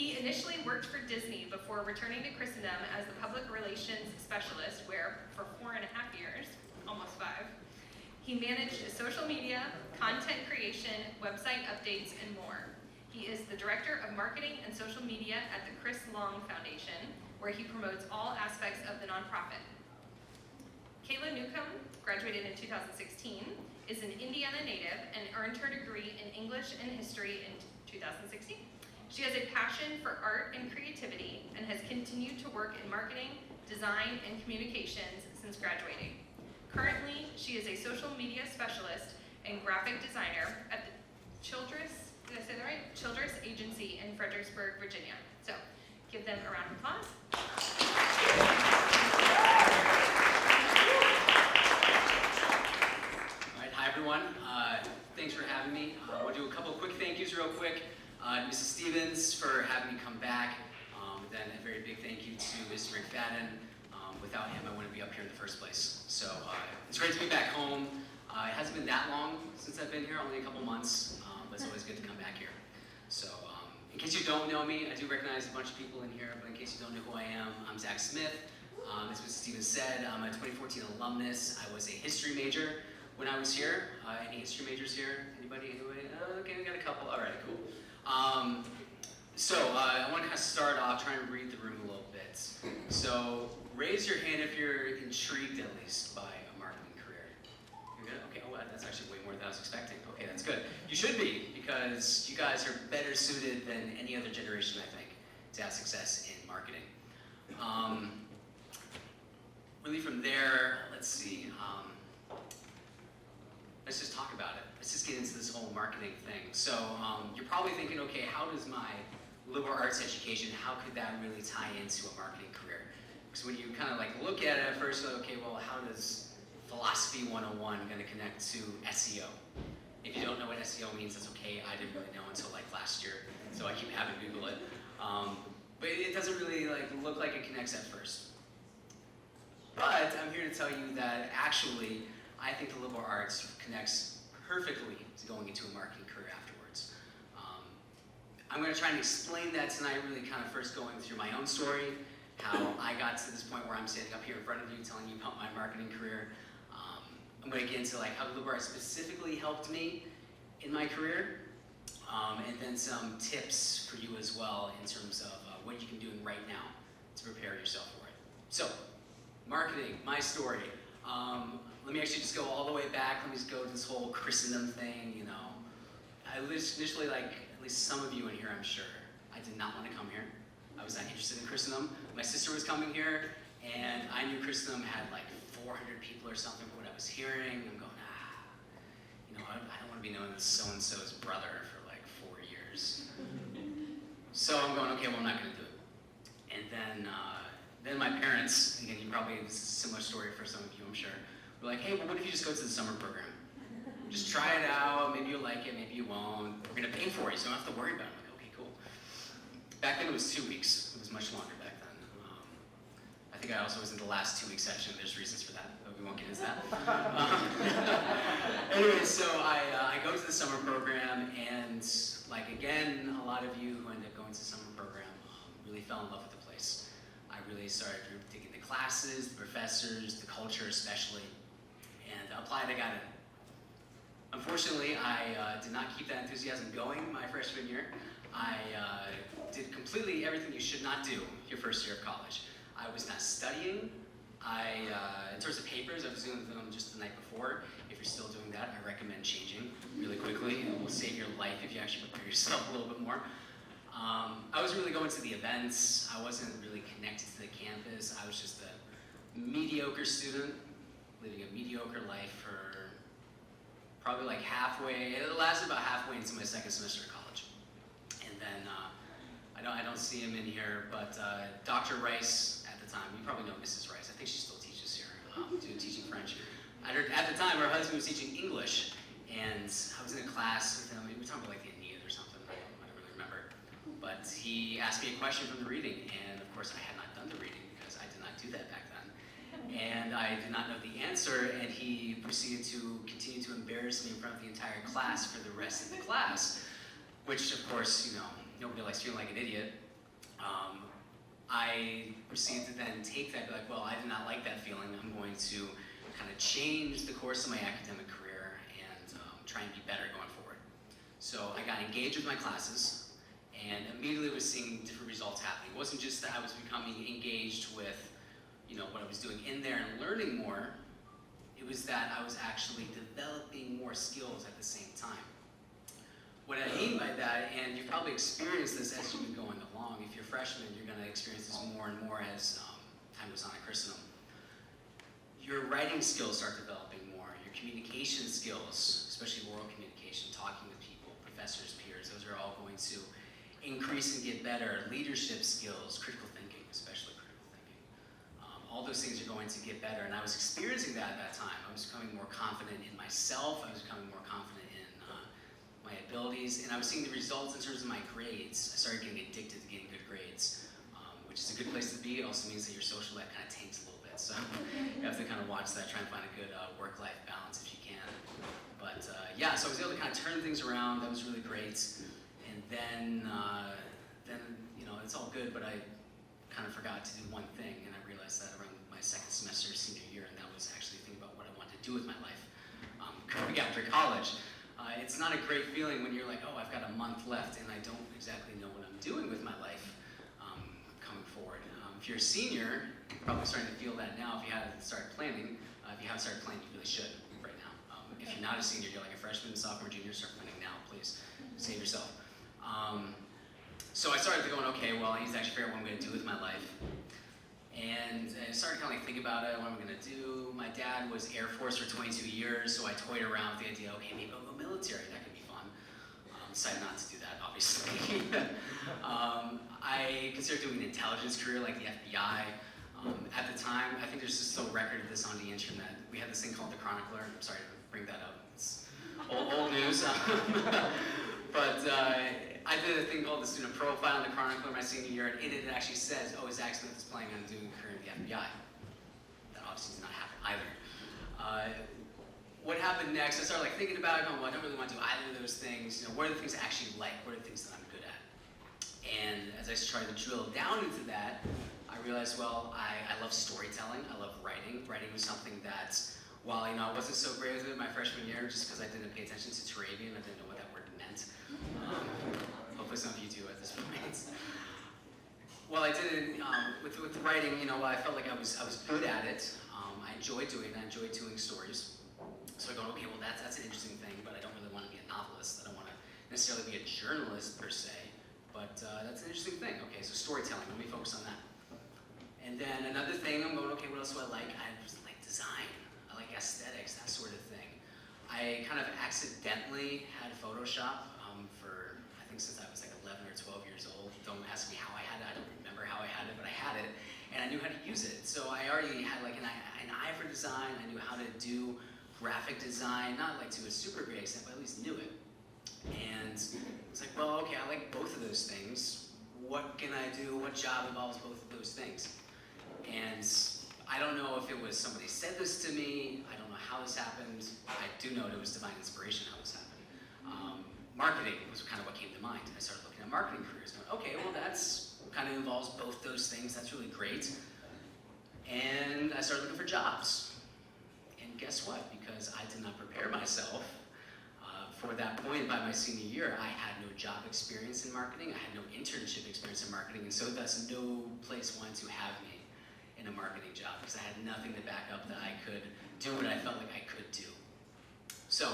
He initially worked for Disney before returning to Christendom as the public relations specialist, where for 4.5 years, almost 5, he managed social media, content creation, website updates, and more. He is the Director of Marketing and Social Media at the Chris Long Foundation, where he promotes all aspects of the nonprofit. Kayla Newcomb graduated in 2016, is an Indiana native, and earned her degree in English and History in 2016. She has a passion for art and creativity and has continued to work in marketing, design, and communications since graduating. Currently, she is a social media specialist and graphic designer at the Childress, did I say that right? Childress Agency in Fredericksburg, Virginia. So, give them a round of applause. All right, hi everyone. Thanks for having me. We'll do a couple quick thank yous real quick. Mrs. Stevens for having me come back. Then a very big thank you to Mr. McFadden. Without him, I wouldn't be up here in the first place. So it's great to be back home. It hasn't been that long since I've been here, only a couple months, but it's always good to come back here. So in case you don't know me, I do recognize a bunch of people in here, but in case you don't know who I am, I'm Zach Smith. As Mrs. Stevens said, I'm a 2014 alumnus. I was a history major when I was here. Any history majors here? Anybody? Okay, we got a couple. All right, cool. I want to kind of start off trying to read the room a little bit. So raise your hand if you're intrigued at least by a marketing career. You're good? Okay, oh, that's actually way more than I was expecting. Okay, that's good. You should be, because you guys are better suited than any other generation, I think, to have success in marketing. Really from there, let's see. Let's just talk about it. Let's just get into this whole marketing thing. So you're probably thinking, okay, how does my liberal arts education, how could that really tie into a marketing career? Because when you kind of like look at it at first, you're like, okay, well, how does Philosophy 101 going to connect to SEO? If you don't know what SEO means, that's okay. I didn't really know until like last year, so I keep having to Google it. But it doesn't really look like it connects at first. But I'm here to tell you that actually, I think the liberal arts connects perfectly to going into a marketing career afterwards. I'm going to try and explain that tonight, really kind of first going through my own story, how I got to this point where I'm standing up here in front of you telling you about my marketing career. I'm going to get into how the liberal arts specifically helped me in my career, and then some tips for you as well in terms of what you can do right now to prepare yourself for it. So, marketing, my story. Let me actually just go all the way back. Let me just go to this whole Christendom thing, you know. I initially, at least some of you in here, I'm sure, I did not want to come here. I was not interested in Christendom. My sister was coming here, and I knew Christendom had 400 people or something from what I was hearing. I'm going, I don't want to be known as so-and-so's brother for 4 years. So I'm going, okay, well, I'm not going to do it. And then my parents, again, it's a similar story for some of you, I'm sure, were like, hey, well, what if you just go to the summer program? Just try it out, maybe you'll like it, maybe you won't. We're gonna pay for it, so you don't have to worry about it. I'm like, okay, cool. Back then it was 2 weeks. It was much longer back then. I think I also was in the last 2-week session. There's reasons for that, but we won't get into that. Anyway, so I go to the summer program, and again, a lot of you who end up going to the summer program really fell in love with the place. I really started digging the classes, the professors, the culture especially, and applied, I got it. Unfortunately, I did not keep that enthusiasm going my freshman year. I did completely everything you should not do your first year of college. I was not studying. In terms of papers, I was doing them just the night before. If you're still doing that, I recommend changing really quickly. It will save your life if you actually prepare yourself a little bit more. I wasn't really going to the events. I wasn't really connected to the campus. I was just a mediocre student, living a mediocre life for probably halfway. It lasted about halfway into my second semester of college. And then, I don't see him in here, but Dr. Rice at the time, you probably know Mrs. Rice. I think she still teaches here, teaching French. At the time, her husband was teaching English, and I was in a class with him. We were talking about the Aeneid or something. I don't really remember. But he asked me a question from the reading, and of course I had not done the reading because I did not do that back then. And I did not know the answer, and he proceeded to continue to embarrass me in front of the entire class for the rest of the class, which of course, nobody likes feeling like an idiot. I proceeded to then take that, be like, well, I did not like that feeling. I'm going to kind of change the course of my academic career and try and be better going forward. So I got engaged with my classes and immediately was seeing different results happening. It wasn't just that I was becoming engaged with, what I was doing in there and learning more. It was that I was actually developing more skills at the same time. What I mean by that, and you've probably experienced this as you've been going along, if you're a freshman, you're going to experience this more and more as time goes on at Christendom. Your writing skills start developing more. Your communication skills, especially oral communication, talking with people, professors, peers, those are all going to increase and get better. Leadership skills, critical thinking, especially critical thinking. All those things are going to get better, and I was experiencing that at that time. I was becoming more confident in myself. I was becoming more confident in my abilities, and I was seeing the results in terms of my grades. I started getting addicted to getting good grades, which is a good place to be. It also means that your social life kind of tanks a little bit, so you have to kind of watch that, try and find a good work-life balance if you can. But yeah, so I was able to kind of turn things around. That was really great. And then it's all good, but I kind of forgot to do one thing, and I realized that around my second semester senior year, and that was actually thinking about what I wanted to do with my life coming after college. It's not a great feeling when you're like, oh, I've got a month left and I don't exactly know what I'm doing with my life coming forward. If you're a senior, you're probably starting to feel that now if you haven't started planning. If you haven't started planning, you really should right now. If you're not a senior, you're like a freshman, sophomore, junior, start planning now, please. Save yourself. So I started going, okay, well, I need to actually figure out what I'm going to do with my life. And I started kind of think about it, what am I going to do? My dad was Air Force for 22 years, so I toyed around with the idea, okay, maybe I'll go military, that could be fun. Decided not to do that, obviously. I considered doing an intelligence career like the FBI. At the time, I think there's just still a record of this on the internet. We had this thing called the Chronicler. I'm sorry to bring that up. It's old news. But I did a thing called the Student Profile in the Chronicler my senior year, and it actually says, oh, Zach Smith is planning on doing a career in the FBI. That obviously did not happen either. What happened next, I started thinking about it, going, well, I don't really want to do either of those things. What are the things I actually like? What are the things that I'm good at? And as I started to drill down into that, I realized, well, I love storytelling. I love writing. Writing was something that, while I wasn't so great with it my freshman year, just because I didn't pay attention to Turabian, I didn't know what that word meant. Hopefully some of you do at this point. Well, I did it with the writing. While I felt like I was good at it, I enjoyed doing it. I enjoyed doing stories. So I go, okay, well that's an interesting thing, but I don't really want to be a novelist. I don't want to necessarily be a journalist per se, but that's an interesting thing. Okay, so storytelling. Let me focus on that. And then another thing, I'm going, okay, what else do I like? I like design. I like aesthetics, that sort of thing. I kind of accidentally had Photoshop for, I think since I was like 11 or 12 years old. Don't ask me how I had it. I don't remember how I had it, but I had it, and I knew how to use it. So I already had an eye for design. I knew how to do graphic design, not to a super great extent, but at least knew it. And it's like, well, okay, I like both of those things. What can I do? What job involves both of those things? And I don't know if it was somebody said this to me. I don't know how this happened. I do know it was divine inspiration how this happened. Marketing was kind of what came to mind. I started looking at marketing careers, going, okay, well, that's kind of involves both those things. That's really great. And I started looking for jobs. And guess what? Because I did not prepare myself for that point by my senior year, I had no job experience in marketing. I had no internship experience in marketing, and so thus no place wanted to have me in a marketing job because I had nothing to back up that I could do what I felt like I could do. So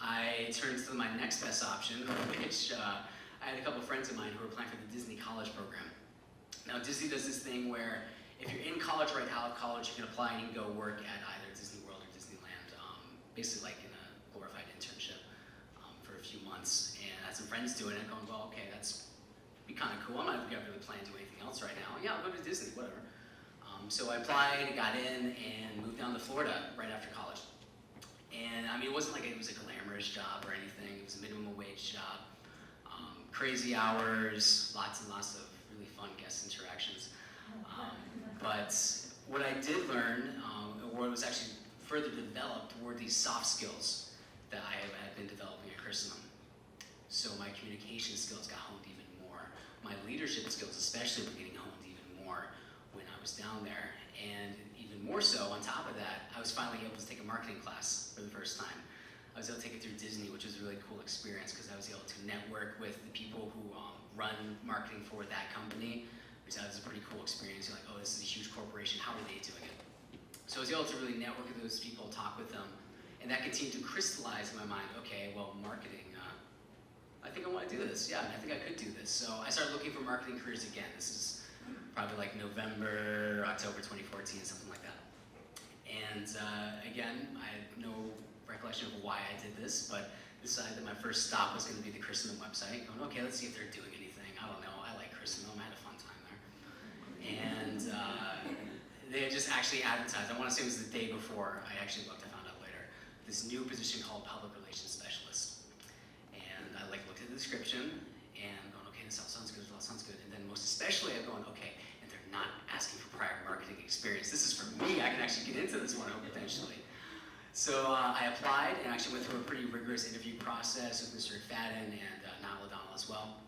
I turned to my next best option, which I had a couple of friends of mine who were applying for the Disney College program. Now Disney does this thing where if you're in college right out of college, you can apply and you can go work at either Disney World or Disneyland, basically like in a glorified internship for a few months. And I had some friends doing it, going, well, okay, that's be kind of cool. I'm not really planning to do anything else right now. Yeah, I'll go to Disney, whatever. So I applied, got in, and moved down to Florida right after college. And I mean, it wasn't like it was a glamorous job or anything. It was a minimum wage job. Crazy hours, lots and lots of really fun guest interactions. But what I did learn, or was actually further developed, were these soft skills that I had been developing at Christendom. So my communication skills got honed even more. my leadership skills especially were getting honed even more when I was down there. And even more so, on top of that, I was finally able to take a marketing class for the first time. I was able to take it through Disney, which was a really cool experience because I was able to network with the people who run marketing for that company, which was a pretty cool experience. You're like, oh, this is a huge corporation, how are they doing it? So I was able to really network with those people, talk with them, and that continued to crystallize in my mind, okay, well, marketing, I think I want to do this. Yeah, I think I could do this. So I started looking for marketing careers again. This is probably like November, October 2014, something like that. And again, I had no recollection of why I did this, but decided that my first stop was going to be the Christendom website. Going, okay, let's see if they're doing anything. I don't know. I like Christendom. I had a fun time there. And they had just actually advertised. I want to say it was the day before. I actually looked. I found out later. This new position called Public Relations Specialist. And I looked at the description and going, okay, this all sounds good. This all sounds good. And then most especially, I'm going, okay, and they're not asking for prior marketing experience. This is for me. I can actually get into this one potentially. So I applied and actually went through a pretty rigorous interview process with Mr. McFadden and Niall O'Donnell as well.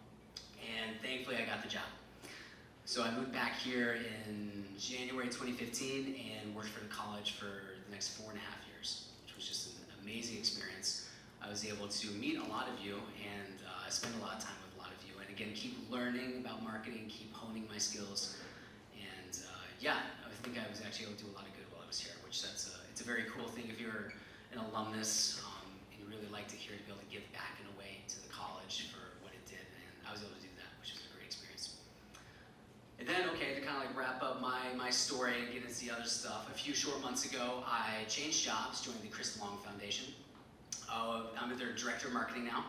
And thankfully I got the job. So I moved back here in January 2015 and worked for the college for the next 4.5 years, which was just an amazing experience. I was able to meet a lot of you and spend a lot of time with a lot of you. And again, keep learning about marketing, keep honing my skills. And yeah, I think I was actually able to do a lot of good while I was here, which it's a very cool thing if you're an alumnus and you really like to hear to be able to give back in a way to the college for what it did, and I was able to do that, which was a great experience. And then, okay, to kind of like wrap up my story and get into the other stuff, a few short months ago, I changed jobs, joined the Chris Long Foundation. I'm their director of marketing now.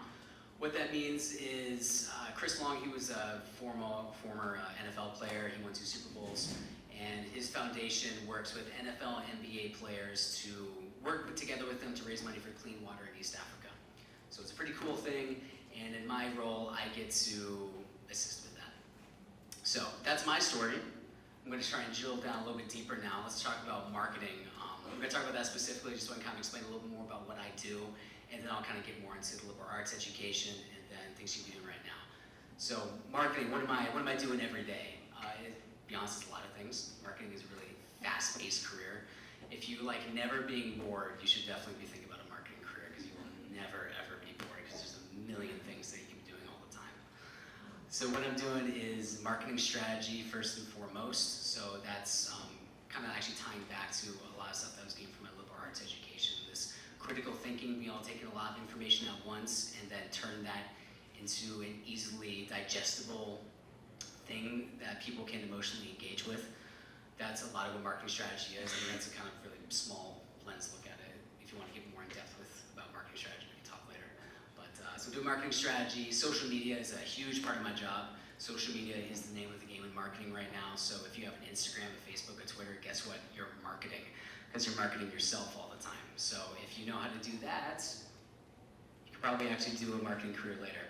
What that means is Chris Long, he was a former NFL player. He won 2 Super Bowls. And his foundation works with NFL and NBA players to work together with them to raise money for clean water in East Africa. So it's a pretty cool thing, and in my role, I get to assist with that. So that's my story. I'm going to try and drill down a little bit deeper now. Let's talk about marketing. I'm going to talk about that specifically just so I can kind of explain a little bit more about what I do, and then I'll kind of get more into the liberal arts education and then things you're doing right now. So marketing, what am I doing every day? To be honest, it's a lot of things. Marketing is a really fast-paced career. If you like never being bored, you should definitely be thinking about a marketing career because you will never ever be bored because there's a million things that you can be doing all the time. So what I'm doing is marketing strategy first and foremost. So that's kind of actually tying back to a lot of stuff that I was getting from my liberal arts education. This critical thinking, taking a lot of information at once and then turn that into an easily digestible thing that people can emotionally engage with. That's a lot of what marketing strategy is, and that's a kind of really small lens look at it. If you want to get more in depth about marketing strategy, we can talk later. But so do marketing strategy. Social media is a huge part of my job. Social media is the name of the game in marketing right now. So if you have an Instagram, a Facebook, a Twitter, guess what? You're marketing, because you're marketing yourself all the time. So if you know how to do that, you could probably actually do a marketing career later.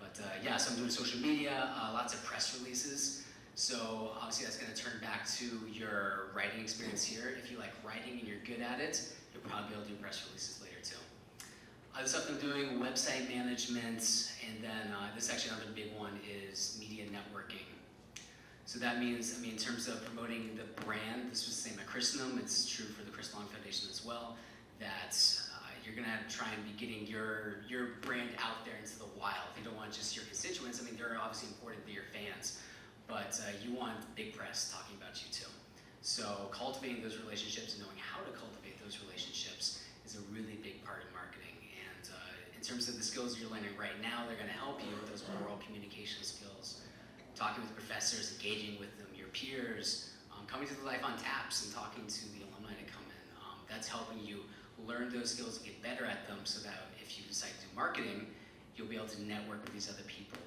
But yeah, so I'm doing social media, lots of press releases. So obviously that's going to turn back to your writing experience here. If you like writing and you're good at it, you'll probably be able to do press releases later too. Other stuff I'm doing, website management, and then this actually another big one is media networking. So that means, in terms of promoting the brand, this was the same at Christendom, it's true for the Chris Long Foundation as well, that you're going to try and be getting your brand out there into the wild. You don't want just your constituents. They're obviously important to your fans, but you want big press talking about you too. So cultivating those relationships and knowing how to cultivate those relationships is a really big part of marketing. And in terms of the skills you're learning right now, they're going to help you with those oral communication skills, talking with professors, engaging with them, your peers, coming to the Life on Taps and talking to the alumni to come in. That's helping you learn those skills and get better at them so that if you decide to do marketing, you'll be able to network with these other people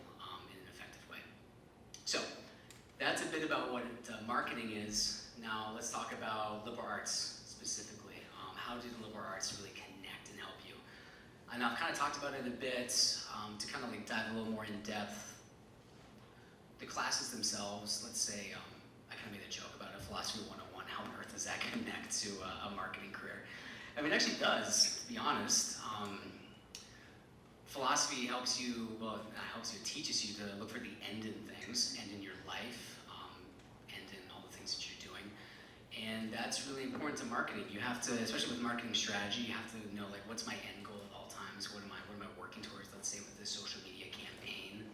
in an effective way. So that's a bit about what marketing is. Now let's talk about liberal arts specifically. How do the liberal arts really connect and help you? And I've kind of talked about it a bit to kind of like dive a little more in depth. The classes themselves, let's say, I kind of made a joke about it, Philosophy 101, how on earth does that connect to a marketing career? It actually does, to be honest. philosophy helps you, well, not helps you, it teaches you to look for the end in things, end in your life, end in all the things that you're doing. And that's really important to marketing. You have to, especially with marketing strategy, you have to know, like, what's my end goal at all times? What am I working towards? Let's say with this social media campaign.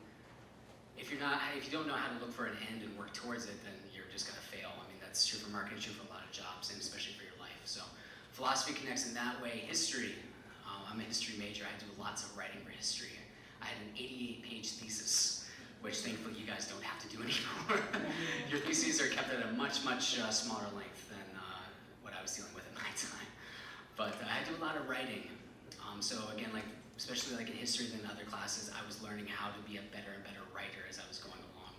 If you don't know how to look for an end and work towards it, then you're just gonna fail. I mean, that's true for marketing, true for a lot of jobs, and especially for your life. So philosophy connects in that way. History, I'm a history major. I do lots of writing for history. I had an 88-page thesis, which thankfully you guys don't have to do anymore. Your theses are kept at a much, much smaller length than what I was dealing with at my time. But I do a lot of writing. So again, like, especially like in history than other classes, I was learning how to be a better and better writer as I was going along.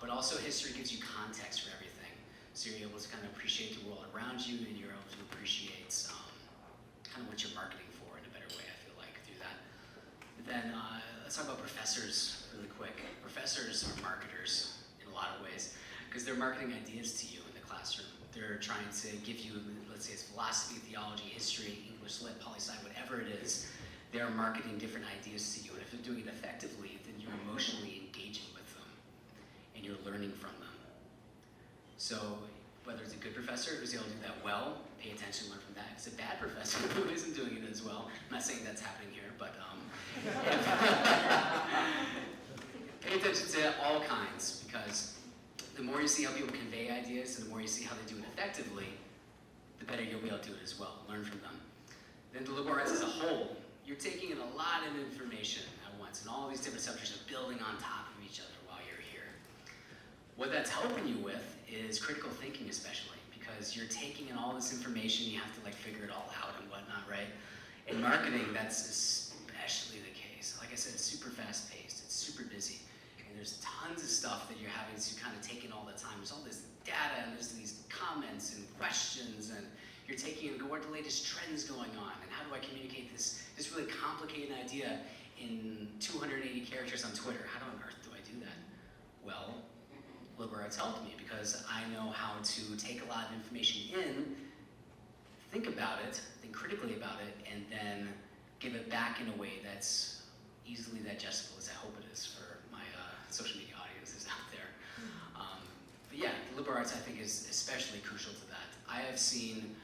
But also history gives you context for everything. So you're able to kind of appreciate the world around you, and you're able to appreciate kind of what you're marketing for in a better way, I feel like, through that. Then let's talk about professors really quick. Professors are marketers in a lot of ways because they're marketing ideas to you in the classroom. They're trying to give you, let's say it's philosophy, theology, history, English lit, poli-sci, whatever it is. They're marketing different ideas to you, and if they're doing it effectively, then you're emotionally engaging with them, and you're learning from them. So whether it's a good professor who's able to do that well, pay attention, learn from that. If it's a bad professor who isn't doing it as well, I'm not saying that's happening here, but pay attention to all kinds, because the more you see how people convey ideas, and the more you see how they do it effectively, the better you'll be able to do it as well, learn from them. Then the liberal arts as a whole, you're taking in a lot of information at once, and all these different subjects are building on top of each other while you're here. What that's helping you with is critical thinking, especially, because you're taking in all this information, you have to like figure it all out and whatnot, right? In marketing, that's especially the case. Like I said, it's super fast-paced, it's super busy, and there's tons of stuff that you're having to kind of take in all the time. There's all this data, and there's these comments and questions, and you're taking in what are the latest trends going on, and how do I communicate this really complicated idea in 280 characters on Twitter? How on earth do I do that? Well, liberal arts helped me because I know how to take a lot of information in, think about it, think critically about it, and then give it back in a way that's easily digestible, as I hope it is for my social media audiences out there. But yeah, the liberal arts I think is especially crucial to that. I have seen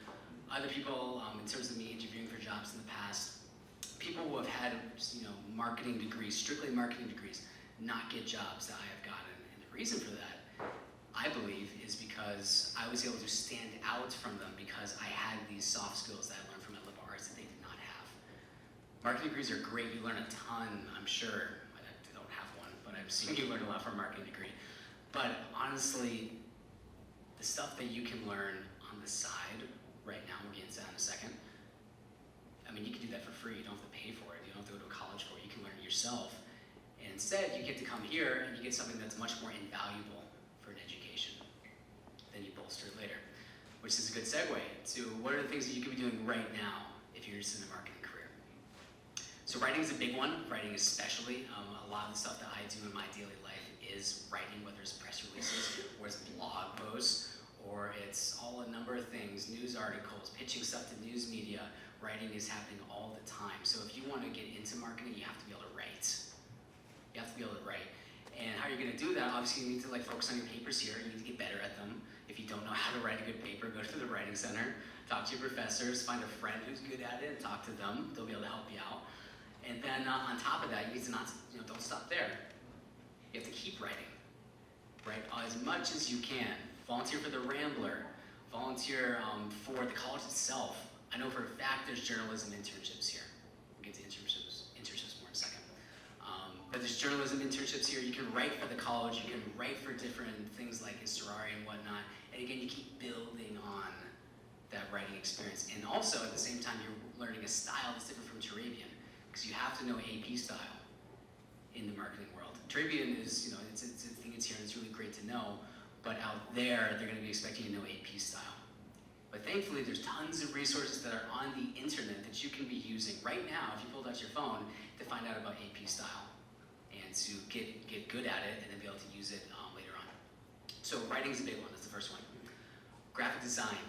other people, in terms of me interviewing for jobs in the past, people who have had marketing degrees, strictly marketing degrees, not get jobs that I have gotten. And the reason for that, I believe, is because I was able to stand out from them because I had these soft skills that I learned from my liberal arts that they did not have. Marketing degrees are great. You learn a ton, I'm sure. I don't have one, but I'm assuming you learn a lot from a marketing degree. But honestly, the stuff that you can learn on the side right now, we'll get into that in a second. I mean, you can do that for free. You don't have to pay for it. You don't have to go to college for it. You can learn it yourself. And instead, you get to come here and you get something that's much more invaluable for an education. Then you bolster it later, which is a good segue to what are the things that you can be doing right now if you're just in a marketing career. So writing is a big one, writing especially. A lot of the stuff that I do in my daily life is writing, whether it's press releases, or it's blog posts, or it's all a number of things, news articles, pitching stuff to news media. Writing is happening all the time. So if you want to get into marketing, you have to be able to write. You have to be able to write. And how you're going to do that, obviously you need to focus on your papers here. You need to get better at them. If you don't know how to write a good paper, go to the writing center, talk to your professors, find a friend who's good at it, and talk to them. They'll be able to help you out. And then on top of that, you need to don't stop there. You have to keep writing. Write as much as you can. Volunteer for the Rambler. Volunteer for the college itself. I know for a fact there's journalism internships here. We'll get to internships more in a second. But there's journalism internships here. You can write for the college. You can write for different things like Instagram and whatnot. And again, you keep building on that writing experience. And also, at the same time, you're learning a style that's different from Turabian, because you have to know AP style in the marketing world. Turabian is, it's a thing that's here, and it's really great to know. But out there, they're going to be expecting you to know AP style. But thankfully, there's tons of resources that are on the internet that you can be using right now, if you pulled out your phone, to find out about AP style and to get good at it and then be able to use it later on. So writing's a big one. That's the first one. Graphic design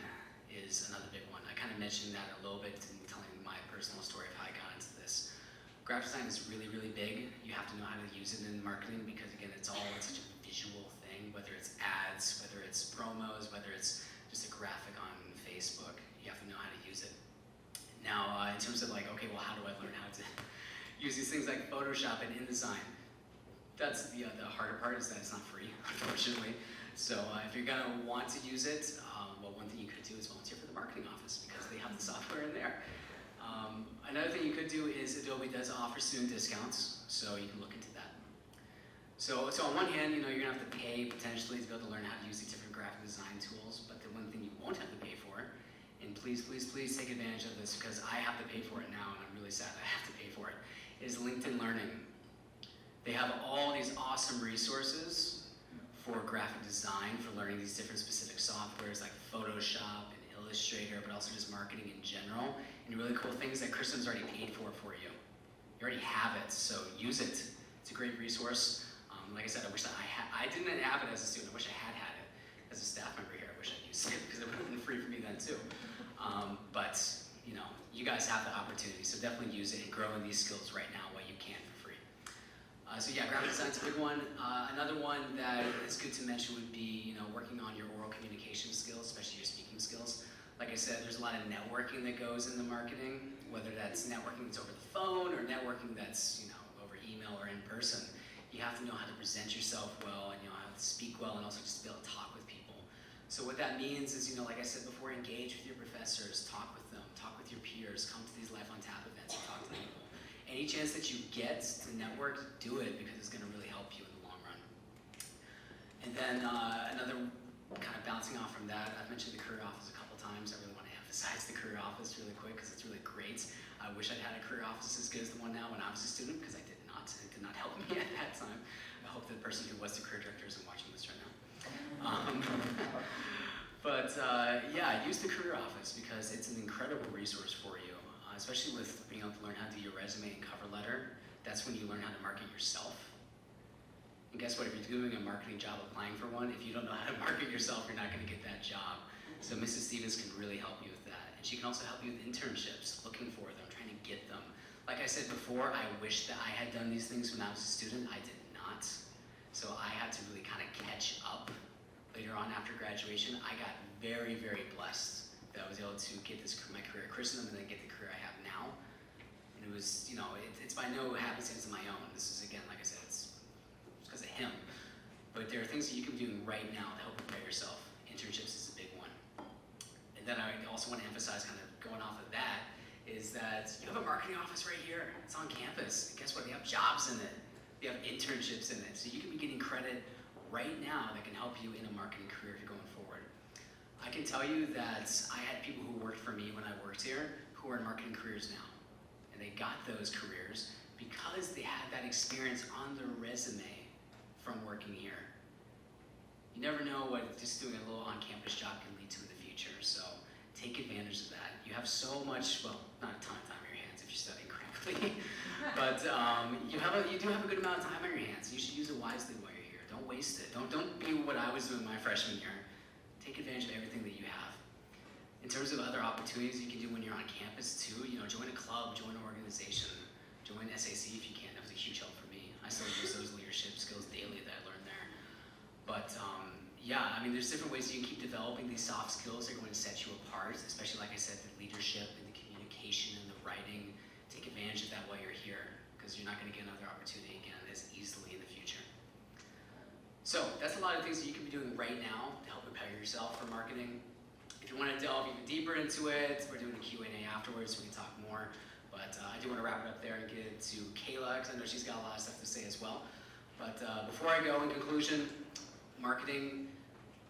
is another big one. I kind of mentioned that a little bit in telling my personal story of how I got into this. graphic design is really, really big. You have to know how to use it in marketing because again, it's such a visual thing, whether it's ads, whether it's promos, whether it's just a graphic on Facebook, you have to know how to use it. Now, in terms of like, okay, well, how do I learn how to use these things like Photoshop and InDesign? That's the harder part, is that it's not free, unfortunately. So if you're gonna want to use it, well, one thing you could do is volunteer for the marketing office because they have the software in there. Another thing you could do is Adobe does offer student discounts, so you can look into that. So on one hand, you're gonna have to pay potentially to be able to learn how to use these different graphic design tools, but the one thing you won't have to pay for, and please, please, please take advantage of this because I have to pay for it now and I'm really sad I have to pay for it, is LinkedIn Learning. They have all these awesome resources for graphic design, for learning these different specific softwares like Photoshop and Illustrator, but also just marketing in general, and really cool things that Kristen's already paid for you. You already have it, so use it. It's a great resource. Like I said, I wish that I didn't have it as a student. I wish I had it. As a staff member here, I wish I used it because it would have been free for me then too. But you guys have the opportunity, so definitely use it and grow in these skills right now while you can for free. So yeah, graphic design's a big one. Another one that is good to mention would be working on your oral communication skills, especially your speaking skills. Like I said, there's a lot of networking that goes into marketing, whether that's networking that's over the phone or networking that's over email or in person. You have to know how to present yourself well and how to speak well and also just be able to talk with people. So what that means is, like I said before, engage with your professors, talk with them, talk with your peers, come to these Life on Tap events and talk to people. Any chance that you get to network, do it because it's going to really help you in the long run. And then another kind of bouncing off from that, I've mentioned the career office a couple times. I really want to emphasize the career office really quick because it's really great. I wish I'd had a career office as good as the one now when I was a student because I did not. It did not help me at that time. I hope the person who was the career director isn't watching this right now. Yeah, use the career office because it's an incredible resource for you, especially with being able to learn how to do your resume and cover letter. That's when you learn how to market yourself. And guess what? If you're doing a marketing job applying for one, if you don't know how to market yourself, you're not going to get that job. So Mrs. Stevens can really help you with that. And she can also help you with internships, looking for them, trying to get them. Like I said before, I wish that I had done these things when I was a student. I did not. So I had to really kind of catch up later on after graduation. I got very, very blessed that I was able to get my career at Christendom and then get the career I have now. And it was, it's by no happenstance of my own. This is, again, like I said, it's because of him. But there are things that you can be doing right now to help prepare yourself. Internships is a big one. And then I also want to emphasize, kind of going off of that, is that you have a marketing office right here. It's on campus. And guess what? They have jobs in it. They have internships in it. So you can be getting credit right now that can help you in a marketing career if you're going forward. I can tell you that I had people who worked for me when I worked here who are in marketing careers now. And they got those careers because they had that experience on their resume from working here. You never know what just doing a little on-campus job can lead to in the future, so take advantage of that. You have so much, well, not a ton of time on your hands if you're studying correctly, but you do have a good amount of time on your hands. You should use it wisely while you're here. Don't waste it. Don't be what I was doing my freshman year. Take advantage of everything that you have. In terms of other opportunities you can do when you're on campus too, join a club, join an organization, join SAC if you can. That was a huge help for me. I still use those leadership skills daily that I learned there. But yeah, there's different ways you can keep developing these soft skills that are going to set you apart, especially like I said, the leadership and the communication and the writing. Take advantage of that while you're here because you're not going to get another opportunity again as easily in the future. So that's a lot of things that you can be doing right now to help prepare yourself for marketing. If you want to delve even deeper into it, we're doing a Q&A afterwards so we can talk more. But I do want to wrap it up there and get it to Kayla because I know she's got a lot of stuff to say as well. But before I go, in conclusion, marketing,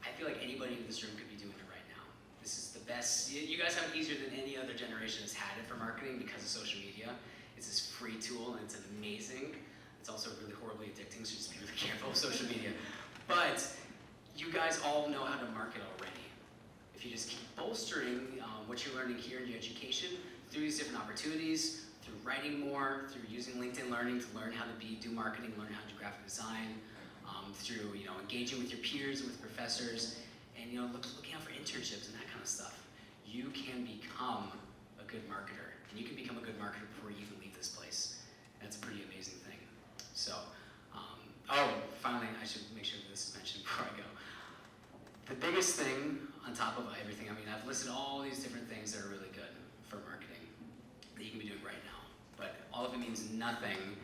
I feel like anybody in this room could be doing it right now. This is the best. You guys have it easier than any other generation has had it for marketing because of social media. It's this free tool and it's amazing. It's also really horribly addicting, so just be really careful with social media. But you guys all know how to market already. If you just keep bolstering what you're learning here in your education through these different opportunities, through writing more, through using LinkedIn Learning to learn how to do marketing, learn how to do graphic design, through engaging with your peers and with professors, and looking out for internships and that kind of stuff, you can become a good marketer. And you can become a good marketer before you even leave this place. And it's a pretty amazing thing. So, oh, finally, I should make sure that this is mentioned before I go. The biggest thing on top of everything, I mean, I've listed all these different things that are really good for marketing that you can be doing right now, but all of it means nothing,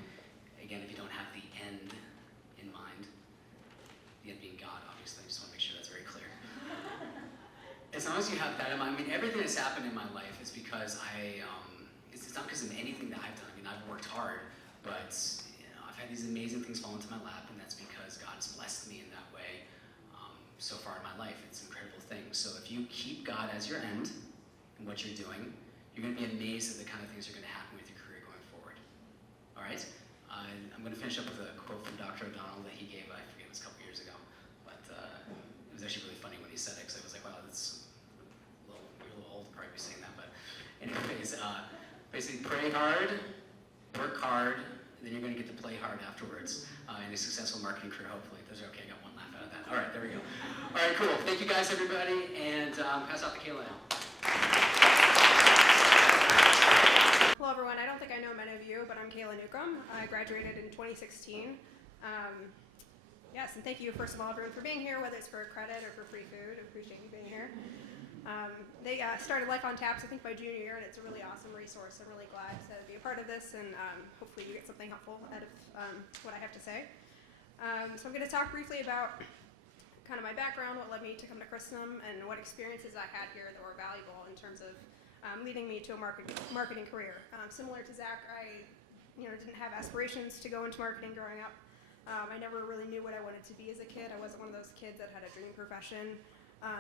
again, if you don't have the end in mind. The end being God, obviously. I just want to make sure that's very clear. As long as you have that in mind, I mean, everything that's happened in my life is because it's not because of anything that I've done. I mean, I've worked hard, but I've had these amazing things fall into my lap, and that's because God has blessed me in that way so far in my life. It's an incredible thing. So if you keep God as your end in what you're doing, you're going to be amazed at the kind of things that are going to happen with your career going forward. All right? I'm going to finish up with a quote from Dr. O'Donnell that he gave, I forget, it was a couple years ago, but it was actually really funny when he said it, because I was like, wow, that's you're a little old to probably be saying that, but anyways, basically pray hard, work hard, and then you're going to get to play hard afterwards in a successful marketing career, hopefully. Those are okay, I got one laugh out of that. All right, there we go. All right, cool. Thank you guys, everybody, and pass out to Kayla now. Hello, everyone. I don't think I know many of you, but I'm Kayla Newcomb. I graduated in 2016. Yes, and thank you, first of all, everyone, for being here, whether it's for credit or for free food. I appreciate you being here. They started Life on Taps, I think, by junior year, and it's a really awesome resource. I'm really glad to be a part of this, and hopefully you get something helpful out of what I have to say. So I'm going to talk briefly about kind of my background, what led me to come to Christendom, and what experiences I had here that were valuable in terms of leading me to a marketing career. Similar to Zach, I didn't have aspirations to go into marketing growing up. I never really knew what I wanted to be as a kid. I wasn't one of those kids that had a dream profession.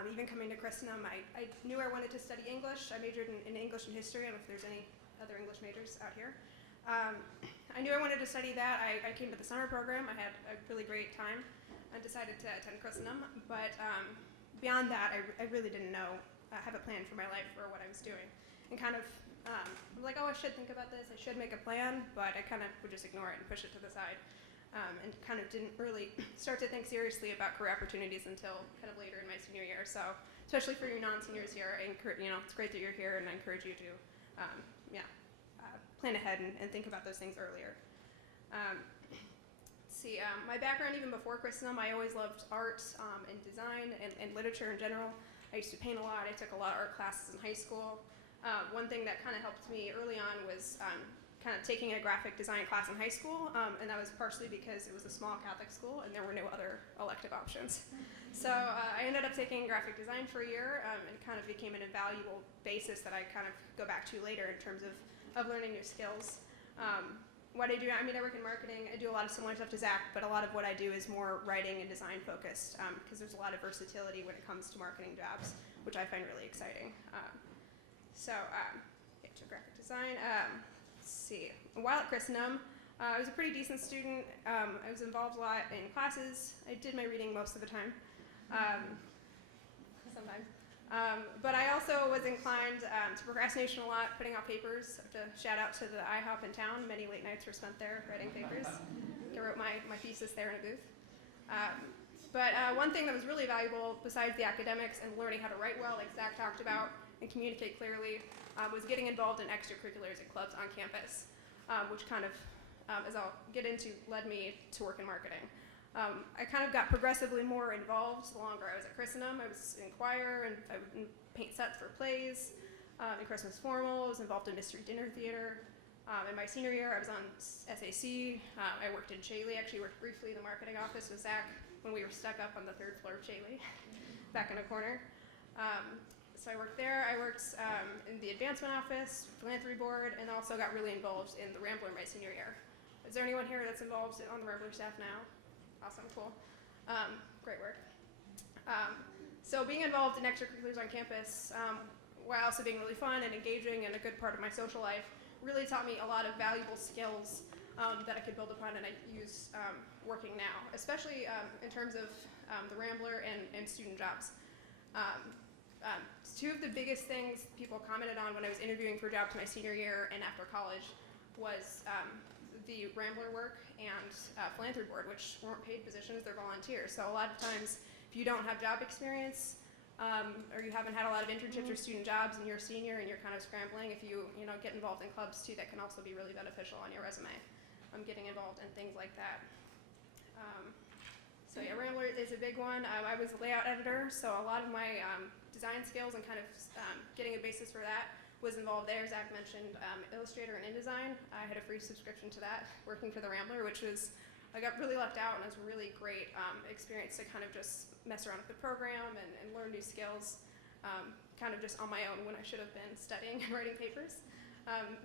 Even coming to Christendom, I knew I wanted to study English. I majored in English and history. I don't know if there's any other English majors out here. I knew I wanted to study that. I came to the summer program. I had a really great time and decided to attend Christendom. But beyond that, I really didn't have a plan for my life or what I was doing. And kind of, I was like, oh, I should think about this. I should make a plan. But I kind of would just ignore it and push it to the side. And kind of didn't really start to think seriously about career opportunities until kind of later in my senior year. So, especially for you non-seniors here, it's great that you're here, and I encourage you to, plan ahead and think about those things earlier. My background even before Christendom, I always loved art and design and literature in general. I used to paint a lot. I took a lot of art classes in high school. One thing that kind of helped me early on was kind of taking a graphic design class in high school, and that was partially because it was a small Catholic school and there were no other elective options. So I ended up taking graphic design for a year, and kind of became an invaluable basis that I kind of go back to later in terms of learning new skills. What I do, I work in marketing. I do a lot of similar stuff to Zach, but a lot of what I do is more writing and design focused, because there's a lot of versatility when it comes to marketing jobs, which I find really exciting. So graphic design. While at Christendom, I was a pretty decent student. I was involved a lot in classes. I did my reading most of the time, sometimes. But I also was inclined to procrastination a lot, putting out papers. I have to shout out to the IHOP in town. Many late nights were spent there writing papers. I wrote my thesis there in a booth. But one thing that was really valuable, besides the academics and learning how to write well, like Zach talked about, and communicate clearly, was getting involved in extracurriculars and clubs on campus, which kind of, as I'll get into, led me to work in marketing. I kind of got progressively more involved the longer I was at Christendom. I was in choir, and I would paint sets for plays. In Christmas formal, I was involved in Mystery Dinner Theater. In my senior year, I was on SAC. I worked in Chaley, actually worked briefly in the marketing office with Zach when we were stuck up on the 3rd floor of Chaley, back in a corner. So I worked there. I worked in the advancement office, philanthropy board, and also got really involved in the Rambler my senior year. Is there anyone here that's involved on the Rambler staff now? Awesome, cool. Great work. So being involved in extracurriculars on campus, while also being really fun and engaging and a good part of my social life, really taught me a lot of valuable skills that I could build upon and I use working now, especially in terms of the Rambler and student jobs. Two of the biggest things people commented on when I was interviewing for jobs my senior year and after college was the Rambler work and philanthropy board, which weren't paid positions, they're volunteers. So a lot of times, if you don't have job experience, or you haven't had a lot of internships or student jobs and you're a senior and you're kind of scrambling, if you get involved in clubs too, that can also be really beneficial on your resume. getting involved in things like that. So yeah, Rambler is a big one. I was a layout editor, so a lot of my design skills and kind of getting a basis for that was involved there. Zach mentioned Illustrator and InDesign. I had a free subscription to that working for the Rambler, which was, I got really left out, and it was a really great experience to kind of just mess around with the program and learn new skills, kind of just on my own when I should have been studying and writing papers.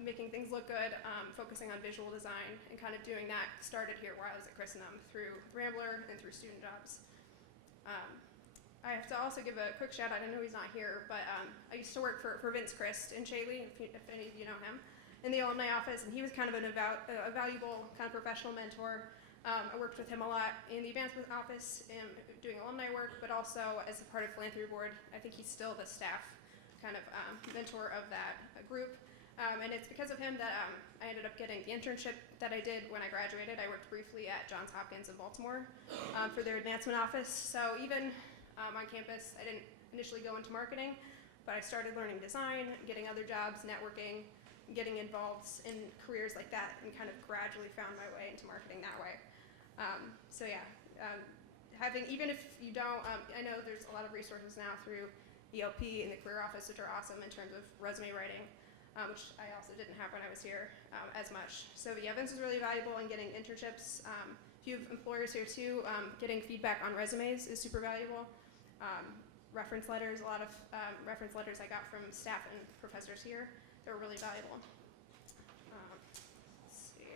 Making things look good, focusing on visual design, and kind of doing that started here while I was at Christendom through Rambler and through student jobs. I have to also give a quick shout out. I know he's not here, but I used to work for Vince Christ in Chailey, if any of you know him, in the alumni office, and he was kind of a valuable kind of professional mentor. I worked with him a lot in the advancement office doing alumni work, but also as a part of philanthropy board. I think he's still the staff kind of mentor of that group. And it's because of him that I ended up getting the internship that I did when I graduated. I worked briefly at Johns Hopkins in Baltimore for their advancement office. So even on campus, I didn't initially go into marketing, but I started learning design, getting other jobs, networking, getting involved in careers like that, and kind of gradually found my way into marketing that way. So yeah, even if you don't, I know there's a lot of resources now through ELP and the Career Office, which are awesome in terms of resume writing. Which I also didn't have when I was here as much. So yeah, Vince was really valuable in getting internships. If you have employers here too, getting feedback on resumes is super valuable. Reference letters, a lot of reference letters I got from staff and professors here. They were really valuable. Let's see.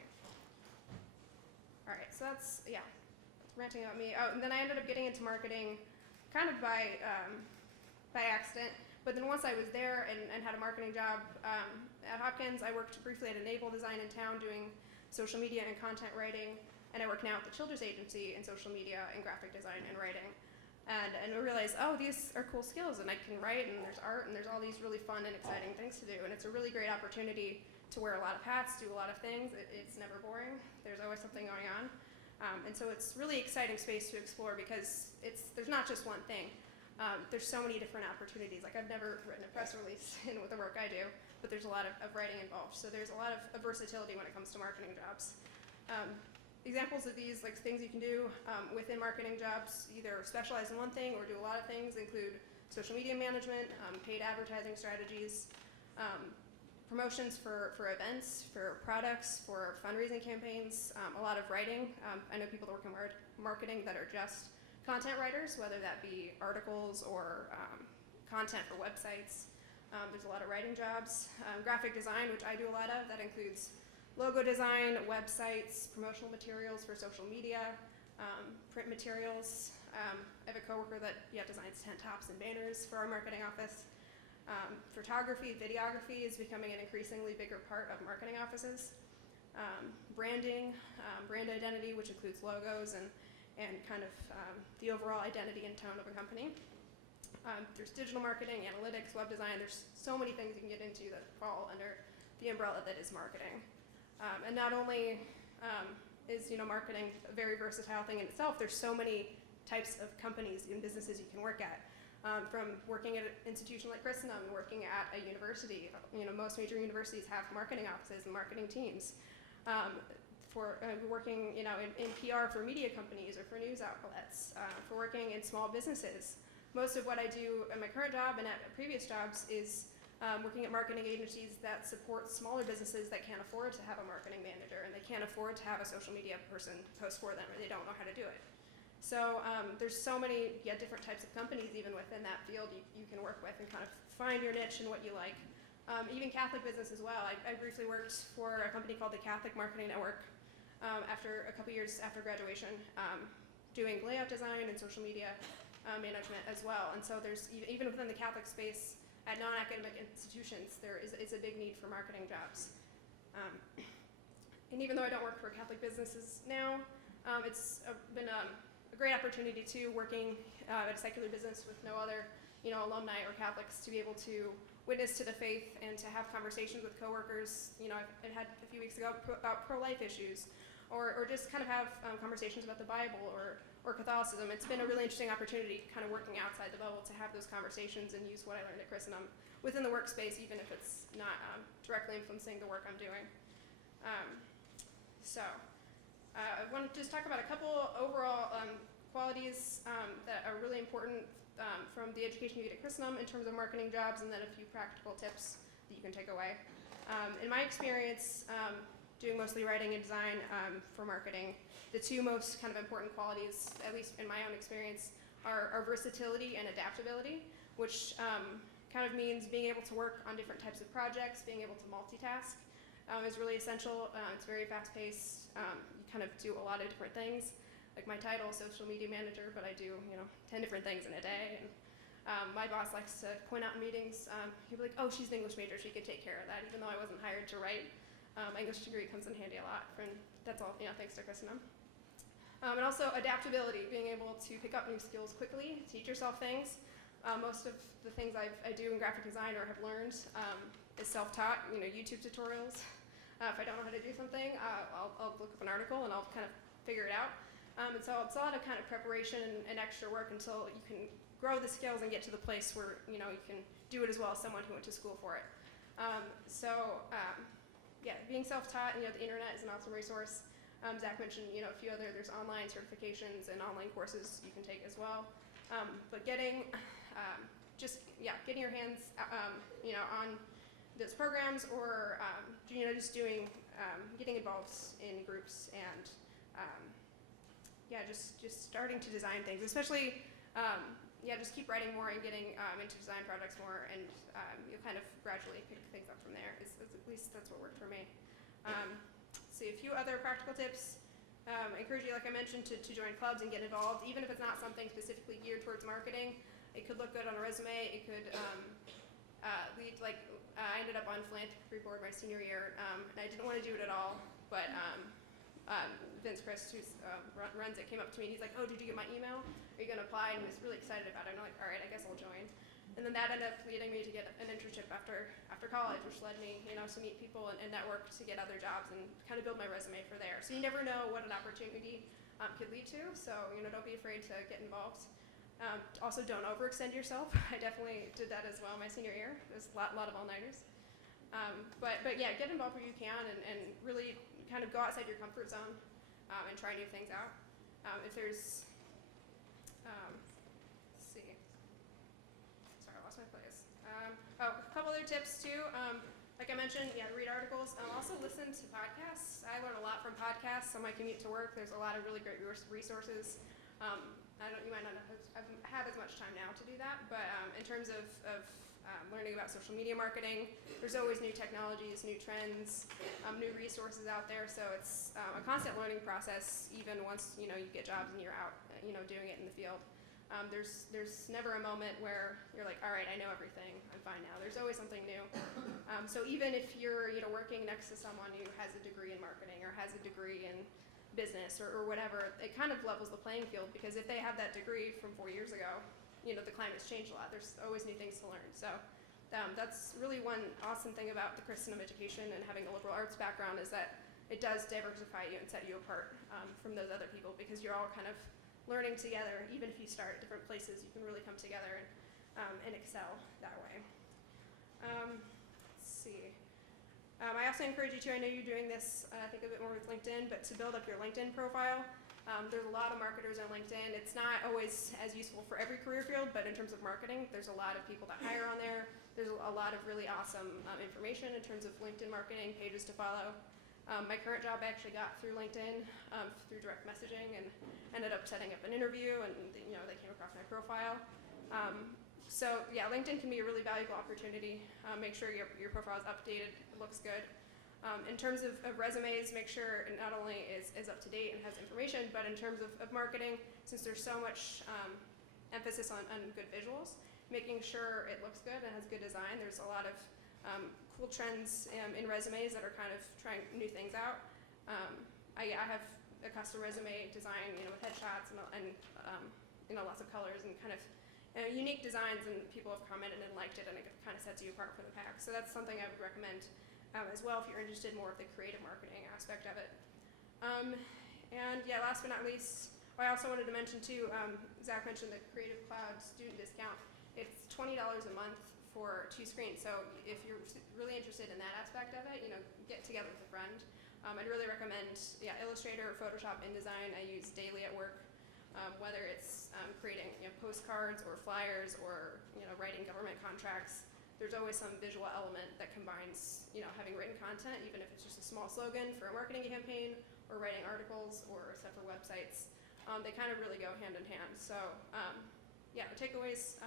All right, so that's, yeah, ranting about me. Oh, and then I ended up getting into marketing kind of by accident. But then once I was there and had a marketing job at Hopkins, I worked briefly at Enable Design in town doing social media and content writing, and I work now at the Children's Agency in social media and graphic design and writing. And I realized, oh, these are cool skills, and I can write, and there's art, and there's all these really fun and exciting things to do, and it's a really great opportunity to wear a lot of hats, do a lot of things. It's never boring. There's always something going on. And so it's really exciting space to explore because there's not just one thing. There's so many different opportunities. Like I've never written a press release in with the work I do, but there's a lot of writing involved. So there's a lot of versatility when it comes to marketing jobs. Examples of these, like things you can do within marketing jobs, either specialize in one thing or do a lot of things, include social media management, paid advertising strategies, promotions for events, for products, for fundraising campaigns, a lot of writing. I know people that work in marketing that are just content writers, whether that be articles or content for websites. There's a lot of writing jobs. Graphic design, which I do a lot of, that includes logo design, websites, promotional materials for social media, print materials. I have a coworker that designs tent tops and banners for our marketing office. Photography, videography is becoming an increasingly bigger part of marketing offices. Branding, brand identity, which includes logos and kind of the overall identity and tone of a company. There's digital marketing, analytics, web design. There's so many things you can get into that fall under the umbrella that is marketing. And not only is marketing a very versatile thing in itself, there's so many types of companies and businesses you can work at. From working at an institution like Christendom and working at a university. Most major universities have marketing offices and marketing teams. For working, in PR for media companies or for news outlets, for working in small businesses. Most of what I do in my current job and at previous jobs is working at marketing agencies that support smaller businesses that can't afford to have a marketing manager and they can't afford to have a social media person post for them or they don't know how to do it. So there's so many different types of companies even within that field you can work with and kind of find your niche and what you like. Even Catholic business as well. I briefly worked for a company called the Catholic Marketing Network. After a couple years after graduation, doing layout design and social media management as well. And so there's, even within the Catholic space, at non-academic institutions, there is a big need for marketing jobs. And even though I don't work for Catholic businesses now, it's been a great opportunity too, working at a secular business with no other alumni or Catholics to be able to witness to the faith and to have conversations with coworkers. I had a few weeks ago about pro-life issues, or just kind of have conversations about the Bible or Catholicism. It's been a really interesting opportunity kind of working outside the bubble to have those conversations and use what I learned at Christendom within the workspace, even if it's not directly influencing the work I'm doing. So I want to just talk about a couple overall qualities that are really important from the education you get at Christendom in terms of marketing jobs, and then a few practical tips that you can take away. In my experience, doing mostly writing and design for marketing, the two most kind of important qualities, at least in my own experience, are versatility and adaptability, which kind of means being able to work on different types of projects, being able to multitask is really essential. It's very fast-paced. You kind of do a lot of different things. Like my title is social media manager, but I do 10 different things in a day. And my boss likes to point out in meetings, he'll be like, oh, she's an English major, she could take care of that, even though I wasn't hired to write. My English degree comes in handy a lot, and that's all, thanks to Christendom. And also adaptability, being able to pick up new skills quickly, teach yourself things. Most of the things I do in graphic design or have learned is self-taught, YouTube tutorials. If I don't know how to do something, I'll look up an article and I'll kind of figure it out. And so it's a lot of kind of preparation and extra work until you can grow the skills and get to the place where you can do it as well as someone who went to school for it. Being self-taught, the internet is an awesome resource. Zach mentioned a few other, there's online certifications and online courses you can take as well. But getting your hands on those programs, or just doing getting involved in groups and just starting to design things, especially just keep writing more and getting into design projects more, and you'll kind of gradually pick things up from there. At least that's what worked for me. See, a few other practical tips. I encourage you, like I mentioned, to join clubs and get involved, even if it's not something specifically geared towards marketing. It could look good on a resume. It could lead, I ended up on philanthropy board my senior year, and I didn't want to do it at all, but Vince Christ, who runs it, came up to me and he's like, oh, did you get my email? Are you going to apply? And he was really excited about it. And I'm like, all right, I guess I'll join. And then that ended up leading me to get an internship after college, which led me, to meet people and network to get other jobs and kind of build my resume for there. So you never know what an opportunity could lead to. So, don't be afraid to get involved. Also, don't overextend yourself. I definitely did that as well my senior year. There's a lot of all-nighters. But get involved where you can and really kind of go outside your comfort zone and try new things out. If there's, let's see. Sorry, I lost my place. A couple other tips too. Like I mentioned, read articles. Also listen to podcasts. I learn a lot from podcasts on my commute to work. There's a lot of really great resources. You might not have as much time now to do that, but in terms of learning about social media marketing, there's always new technologies, new trends, new resources out there. So it's a constant learning process, even once you get jobs and you're out, doing it in the field. There's never a moment where you're like, all right, I know everything, I'm fine now. There's always something new. So even if you're working next to someone who has a degree in marketing or has a degree in business or whatever, it kind of levels the playing field, because if they have that degree from 4 years ago, the climate's changed a lot. There's always new things to learn. So that's really one awesome thing about the Christendom education and having a liberal arts background, is that it does diversify you and set you apart from those other people, because you're all kind of learning together. Even if you start at different places, you can really come together and excel that way. Let's see. I also encourage you to, I know you're doing this, I think a bit more with LinkedIn, but to build up your LinkedIn profile. There's a lot of marketers on LinkedIn. It's not always as useful for every career field, but in terms of marketing, there's a lot of people that hire on there. There's a lot of really awesome information in terms of LinkedIn marketing, pages to follow. My current job I actually got through LinkedIn, through direct messaging, and ended up setting up an interview, and they came across my profile. So yeah, LinkedIn can be a really valuable opportunity. Make sure your profile is updated, it looks good. In terms of resumes, make sure it not only is up to date and has information, but in terms of marketing, since there's so much emphasis on good visuals, making sure it looks good and has good design. There's a lot of cool trends in resumes that are kind of trying new things out. I have a custom resume design, with headshots and lots of colors and kind of unique designs, and people have commented and liked it, and it kind of sets you apart from the pack. So that's something I would recommend as well if you're interested more of the creative marketing aspect of it. And yeah, last but not least, I also wanted to mention too, Zach mentioned the Creative Cloud student discount. It's $20 a month for 2 screens. So if you're really interested in that aspect of it, get together with a friend. I'd really recommend Illustrator or Photoshop, InDesign. I use daily at work, whether it's creating postcards or flyers or writing government contracts. There's always some visual element that combines having written content, even if it's just a small slogan for a marketing campaign, or writing articles or stuff for websites. They kind of really go hand in hand. So the takeaways,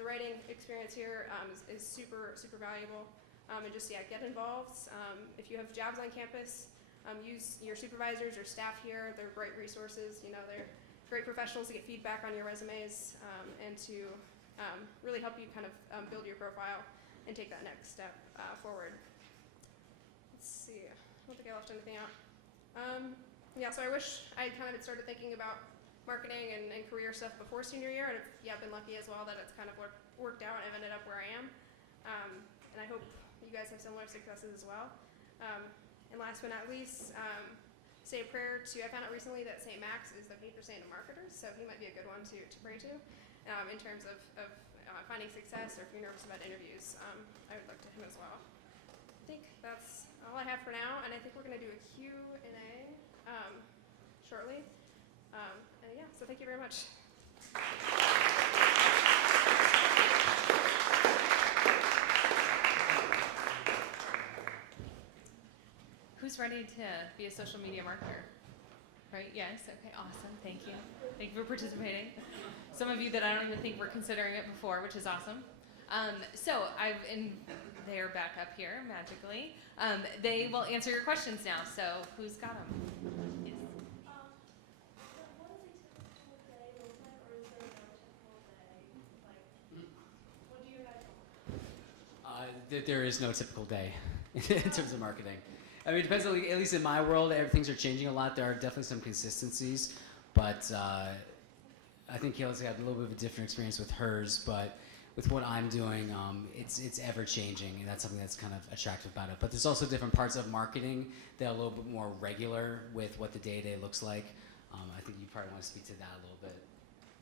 the writing experience here is super, super valuable. And just get involved. If you have jobs on campus, use your supervisors or staff here. They're great resources. They're great professionals to get feedback on your resumes and to really help you kind of build your profile and take that next step forward. Let's see. I don't think I left anything out. So I wish I kind of had started thinking about marketing and career stuff before senior year, and I've been lucky as well that it's kind of worked out and I've ended up where I am. And I hope you guys have similar successes as well. And last but not least, say a prayer to, I found out recently that St. Max is the patron saint of marketers, so he might be a good one to pray to in terms of finding success, or if you're nervous about interviews, I would look to him as well. I think that's all I have for now, and I think we're going to do a Q&A shortly. So thank you very much. Who's ready to be a social media marketer? Right? Yes. Okay. Awesome. Thank you. Thank you for participating. Some of you that I don't even think were considering it before, which is awesome. They're back up here magically. They will answer your questions now. So who's got them? Yes. What does a typical day look like, or is there no typical day? What do you guys do? There is no typical day in terms of marketing. I mean, it depends, at least in my world, things are changing a lot. There are definitely some consistencies, but I think Kayla's got a little bit of a different experience with hers, but with what I'm doing, it's ever changing, and that's something that's kind of attractive about it. But there's also different parts of marketing that are a little bit more regular with what the day-to-day looks like. I think you probably want to speak to that a little bit.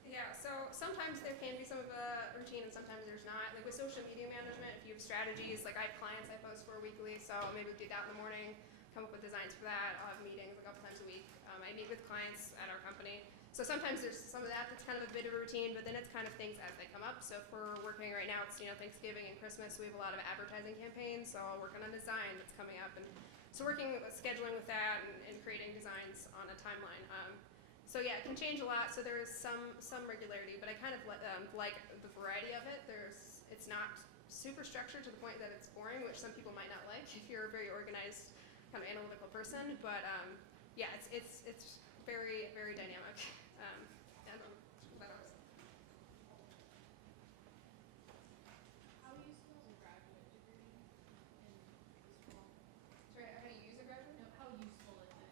Yeah, so sometimes there can be some of a routine and sometimes there's not. Like with social media management, if you have strategies, like I have clients I post for weekly, so maybe we'll do that in the morning, come up with designs for that. I'll have meetings a couple times a week. I meet with clients at our company. So sometimes there's some of that that's kind of a bit of a routine, but then it's kind of things as they come up. So if we're working right now, it's Thanksgiving and Christmas, we have a lot of advertising campaigns, so I'll work on a design that's coming up. And so working with scheduling with that and creating designs on a timeline. So it can change a lot. So there's some regularity, but I kind of like the variety of it. It's not super structured to the point that it's boring, which some people might not like if you're a very organized, kind of analytical person. But it's very, very dynamic. How useful is a graduate degree in this role? Sorry, how do you use a graduate? No, how useful is it?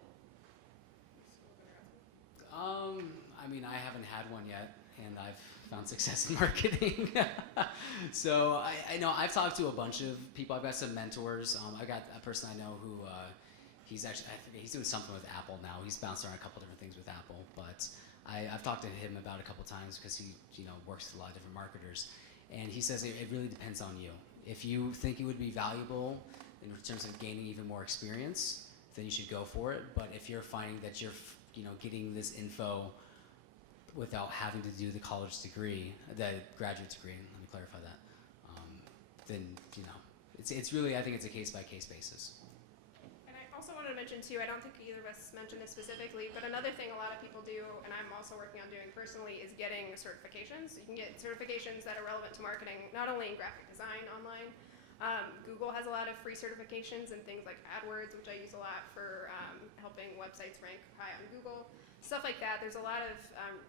I mean, I haven't had one yet, and I've found success in marketing. So I know I've talked to a bunch of people. I've got some mentors. I got a person I know who he's doing something with Apple now. He's bounced around a couple different things with Apple, but I've talked to him about it a couple times because he works with a lot of different marketers, and he says it really depends on you. If you think it would be valuable in terms of gaining even more experience, then you should go for it. But if you're finding that you're getting this info without having to do the college degree, the graduate degree, let me clarify that, then it's really, I think it's a case-by-case basis. And I also wanted to mention too, I don't think either of us mentioned this specifically, but another thing a lot of people do, and I'm also working on doing personally, is getting certifications. You can get certifications that are relevant to marketing, not only in graphic design online. Google has a lot of free certifications and things like AdWords, which I use a lot for helping websites rank high on Google. Stuff like that. There's a lot of, I'm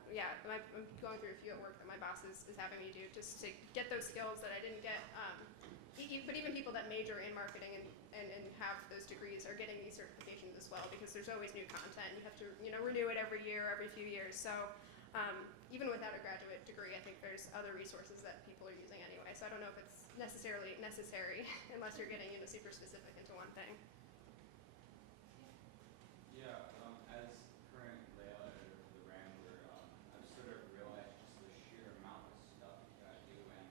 going through a few at work that my boss is having me do just to get those skills that I didn't get. But even people that major in marketing and have those degrees are getting these certifications as well, because there's always new content. You have to renew it every year, every few years. So even without a graduate degree, I think there's other resources that people are using anyway. So I don't know if it's necessarily necessary unless you're getting super specific into one thing. Yeah, as current layout editor for the Rambler, I've sort of realized just the sheer amount of stuff you gotta do and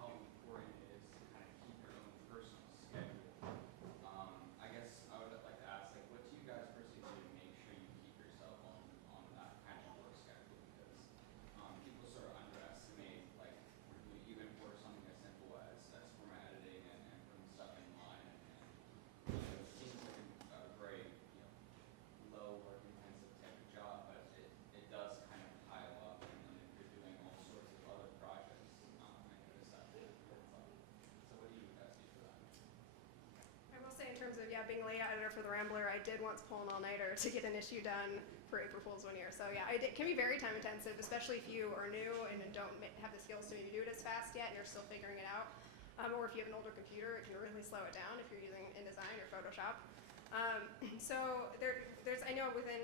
how important it is to kind of keep your own personal schedule. I guess I would like to ask, being layout editor for the Rambler, I did once pull an all-nighter to get an issue done for April Fool's one year. So yeah, it can be very time intensive, especially if you are new and don't have the skills to maybe do it as fast yet and you're still figuring it out. Or if you have an older computer, it can really slow it down if you're using InDesign or Photoshop. So I know within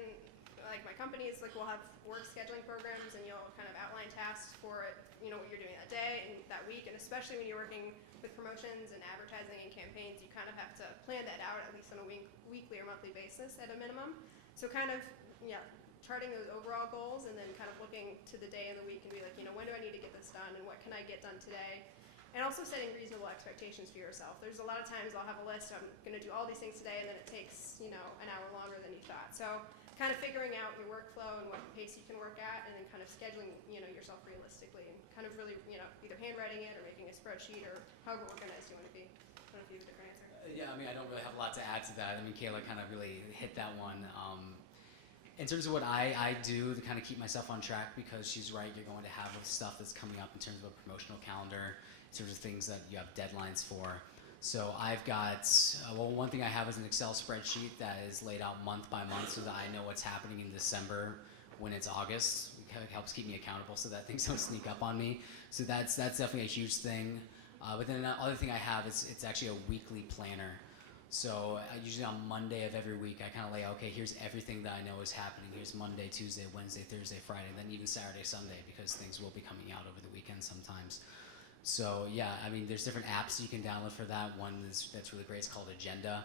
like my companies, like we'll have work scheduling programs and you'll kind of outline tasks for it, you know, what you're doing that day and that week. And especially when you're working with promotions and advertising and campaigns, you kind of have to plan that out at least on a weekly or monthly basis at a minimum. So kind of, yeah, charting those overall goals and then kind of looking to the day and the week and be like, you know, when do I need to get this done and what can I get done today? And also setting reasonable expectations for yourself. There's a lot of times I'll have a list, I'm going to do all these things today, and then it takes, you know, an hour longer than you thought. So kind of figuring out your workflow and what pace you can work at, and then kind of scheduling, you know, yourself realistically, and kind of really, you know, either handwriting it or making a spreadsheet or however organized you want to be. I don't know if you have a different answer. Yeah, I mean, I don't really have a lot to add to that. I mean, Kayla kind of really hit that one. In terms of what I do to kind of keep myself on track, because she's right, you're going to have stuff that's coming up in terms of a promotional calendar, in terms of things that you have deadlines for. So I've got, well, one thing I have is an Excel spreadsheet that is laid out month by month so that I know what's happening in December when it's August. It kind of helps keep me accountable so that things don't sneak up on me. So that's definitely a huge thing. But then another thing I have is it's actually a weekly planner. So usually on Monday of every week, I kind of lay out, okay, here's everything that I know is happening. Here's Monday, Tuesday, Wednesday, Thursday, Friday, then even Saturday, Sunday, because things will be coming out over the weekend sometimes. So yeah, I mean, there's different apps you can download for that. One that's really great. It's called Agenda.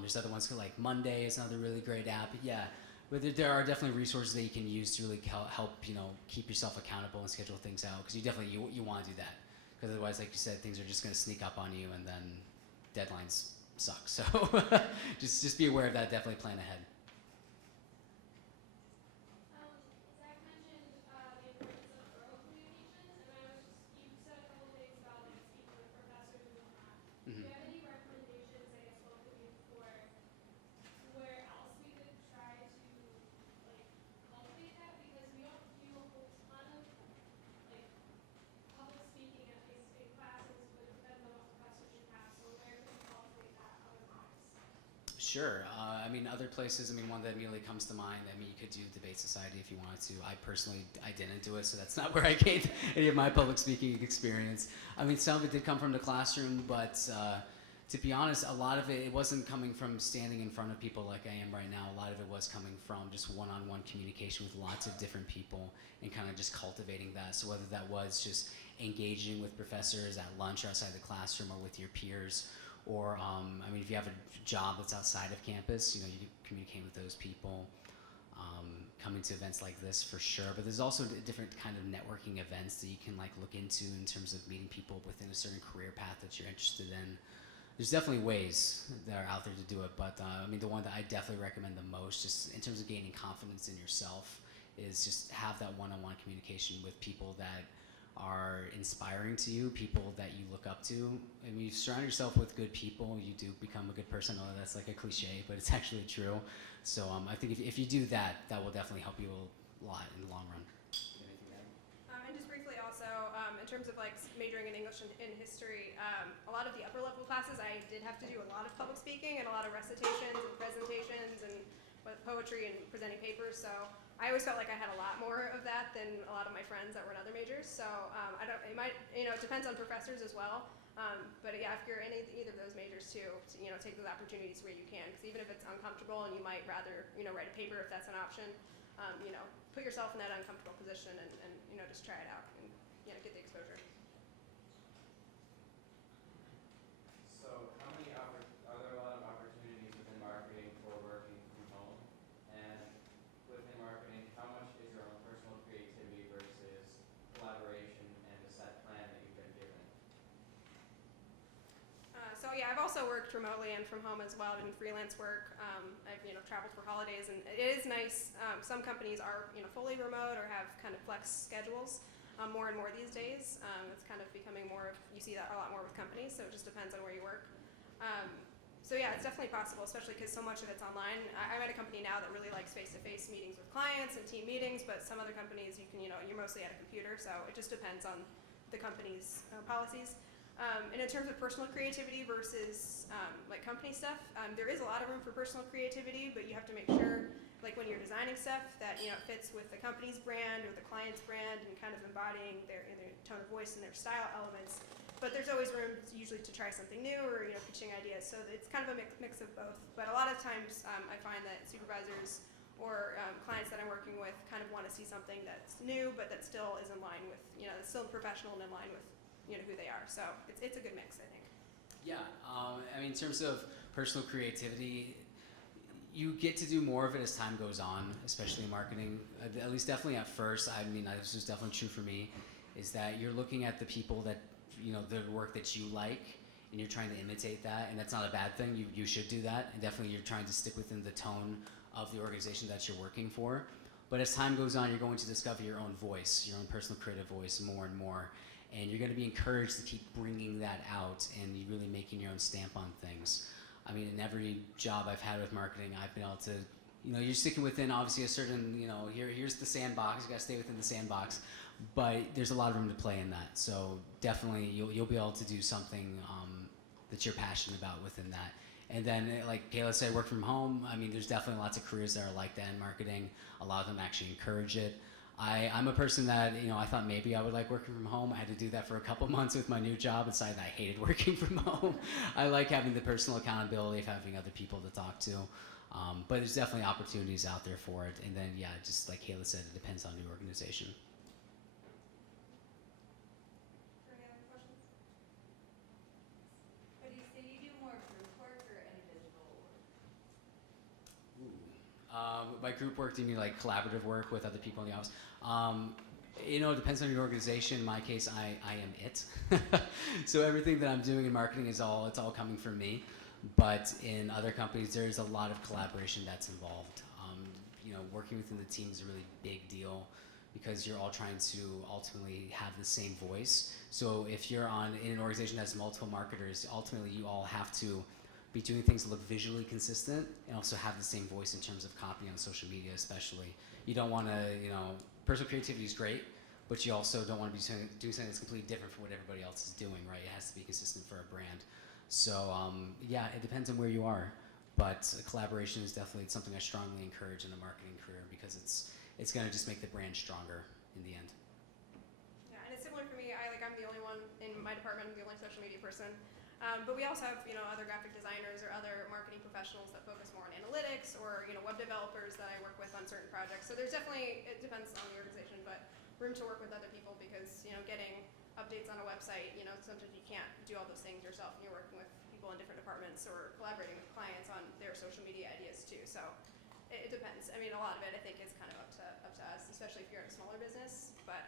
There's other ones like Monday is another really great app. Yeah, but there are definitely resources that you can use to really help, you know, keep yourself accountable and schedule things out. Because you want to do that. Because otherwise, like you said, things are just going to sneak up on you, and then deadlines suck. So just be aware of that. Definitely plan ahead. Zach mentioned the importance of oral communications, and you said a couple of things about like speaking with professors and whatnot. Do you have any recommendations, I guess both of you, for where else we could try to like cultivate that? Because we don't do a whole ton of like public speaking at face-to-face classes, but it depends on what professors you have. So where can we cultivate that otherwise? Sure. I mean, other places, I mean, one that immediately comes to mind, I mean, you could do Debate Society if you wanted to. I personally, I didn't do it, so that's not where I gained any of my public speaking experience. I mean, some of it did come from the classroom, but to be honest, a lot of it wasn't coming from standing in front of people like I am right now. A lot of it was coming from just one-on-one communication with lots of different people and kind of just cultivating that. So whether that was just engaging with professors at lunch or outside the classroom or with your peers, or I mean, if you have a job that's outside of campus, you know, you can communicate with those people. Coming to events like this for sure, but there's also different kind of networking events that you can like look into in terms of meeting people within a certain career path that you're interested in. There's definitely ways that are out there to do it, but I mean, the one that I definitely recommend the most, just in terms of gaining confidence in yourself, is just have that one-on-one communication with people that are inspiring to you, people that you look up to. I mean, you surround yourself with good people, you do become a good person. Oh, that's like a cliche, but it's actually true. So I think if you do that, that will definitely help you a lot in the long run. And just briefly also, in terms of like majoring in English and in history, a lot of the upper level classes, I did have to do a lot of public speaking and a lot of recitations and presentations and poetry and presenting papers. So I always felt like I had a lot more of that than a lot of my friends that were in other majors. So it might, you know, it depends on professors as well. But yeah, if you're in either of those majors too, you know, take those opportunities where you can. Because even if it's uncomfortable and you might rather, you know, write a paper if that's an option, you know, put yourself in that uncomfortable position and you know, just try it out and, you know, get the exposure. So how many are there a lot of opportunities within marketing for working from home? And within marketing, how much is your own personal creativity versus collaboration and the set plan that you've been given? So yeah, I've also worked remotely and from home as well in freelance work. I've, you know, traveled for holidays, and it is nice. Some companies are, you know, fully remote or have kind of flex schedules more and more these days. It's kind of becoming more of, you see that a lot more with companies, so it just depends on where you work. So yeah, it's definitely possible, especially because so much of it's online. I'm at a company now that really likes face-to-face meetings with clients and team meetings, but some other companies you can, you know, you're mostly at a computer, so it just depends on the company's policies. And in terms of personal creativity versus like company stuff, there is a lot of room for personal creativity, but you have to make sure, like when you're designing stuff, that it fits with the company's brand or the client's brand and kind of embodying their tone of voice and their style elements. But there's always room usually to try something new or pitching ideas. So it's kind of a mix of both. But a lot of times I find that supervisors or clients that I'm working with kind of want to see something that's new, but that still is in line with, that's still professional and in line with who they are. So it's a good mix, I think. Yeah, I mean, in terms of personal creativity, you get to do more of it as time goes on, especially in marketing. At least definitely at first, I mean, this was definitely true for me, is that you're looking at the people that, the work that you like, and you're trying to imitate that, and that's not a bad thing. You should do that, and definitely you're trying to stick within the tone of the organization that you're working for. But as time goes on, you're going to discover your own voice, your own personal creative voice more and more. And you're going to be encouraged to keep bringing that out and really making your own stamp on things. I mean, in every job I've had with marketing, I've been able to, you're sticking within obviously a certain, here's the sandbox, you got to stay within the sandbox, but there's a lot of room to play in that. So definitely you'll be able to do something that you're passionate about within that. And then, like Kayla said, work from home. I mean, there's definitely lots of careers that are like that in marketing. A lot of them actually encourage it. I'm a person that, I thought maybe I would like working from home. I had to do that for a couple months with my new job and decided I hated working from home. I like having the personal accountability of having other people to talk to. But there's definitely opportunities out there for it. And then, yeah, just like Kayla said, it depends on the organization. Any other questions? Would you say you do more group work or individual work? By group work, do you mean like collaborative work with other people in the office? It depends on your organization. In my case, I am it. So everything that I'm doing in marketing it's all coming from me. But in other companies, there's a lot of collaboration that's involved. Working within the team is a really big deal because you're all trying to ultimately have the same voice. So if you're in an organization that has multiple marketers, ultimately you all have to be doing things that look visually consistent and also have the same voice in terms of copy on social media especially. You don't want to, personal creativity is great, but you also don't want to be doing something that's completely different from what everybody else is doing, right? It has to be consistent for a brand. So yeah, it depends on where you are, but collaboration is definitely something I strongly encourage in a marketing career because it's going to just make the brand stronger in the end. Yeah, and it's similar for me. I'm the only one in my department, I'm the only social media person. But we also have, other graphic designers or other marketing professionals that focus more on analytics or, web developers that I work with on certain projects. So there's definitely, it depends on the organization, but room to work with other people because, getting updates on a website, sometimes you can't do all those things yourself and you're working with people in different departments or collaborating with clients on their social media ideas too. So it depends. I mean, a lot of it I think is kind of up to us, especially if you're at a smaller business, but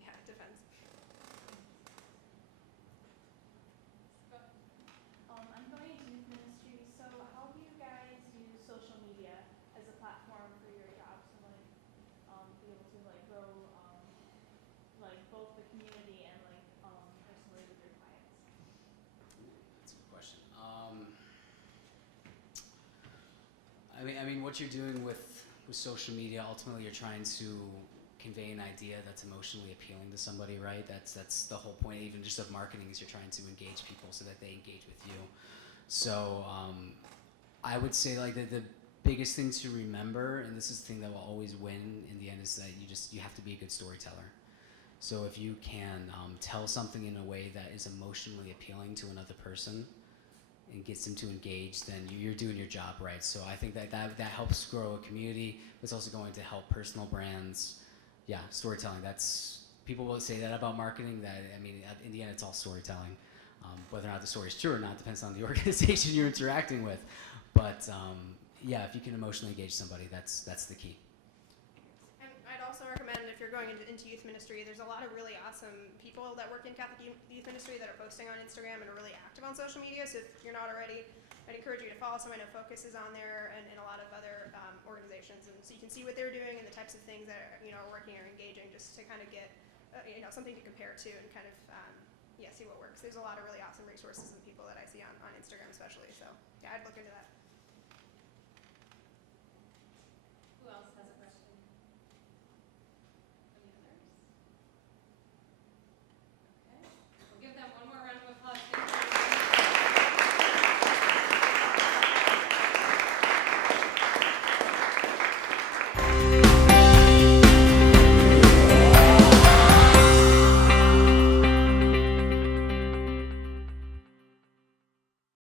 yeah, it depends. I'm going into youth ministry, so how do you guys use social media as a platform for your job to be able to grow both the community and personally with your clients? That's a good question. I mean, what you're doing with social media, ultimately, you're trying to convey an idea that's emotionally appealing to somebody, right? That's the whole point, even just of marketing, is you're trying to engage people so that they engage with you. So I would say the biggest thing to remember, and this is the thing that will always win in the end, is that you have to be a good storyteller. So if you can tell something in a way that is emotionally appealing to another person and gets them to engage, then you're doing your job right. So I think that helps grow a community. It's also going to help personal brands. Yeah, storytelling. People will say that about marketing. In the end, it's all storytelling. Whether or not the story is true or not depends on the organization you're interacting with. But yeah, if you can emotionally engage somebody, that's the key. And I'd also recommend if you're going into youth ministry, there's a lot of really awesome people that work in Catholic youth ministry that are posting on Instagram and are really active on social media. So if you're not already, I'd encourage you to follow someone. I know Focus is on there and a lot of other organizations. And so you can see what they're doing and the types of things that are working or engaging, just to kind of get something to compare to and kind of see what works. There's a lot of really awesome resources and people that I see on Instagram especially. So yeah, I'd look into that.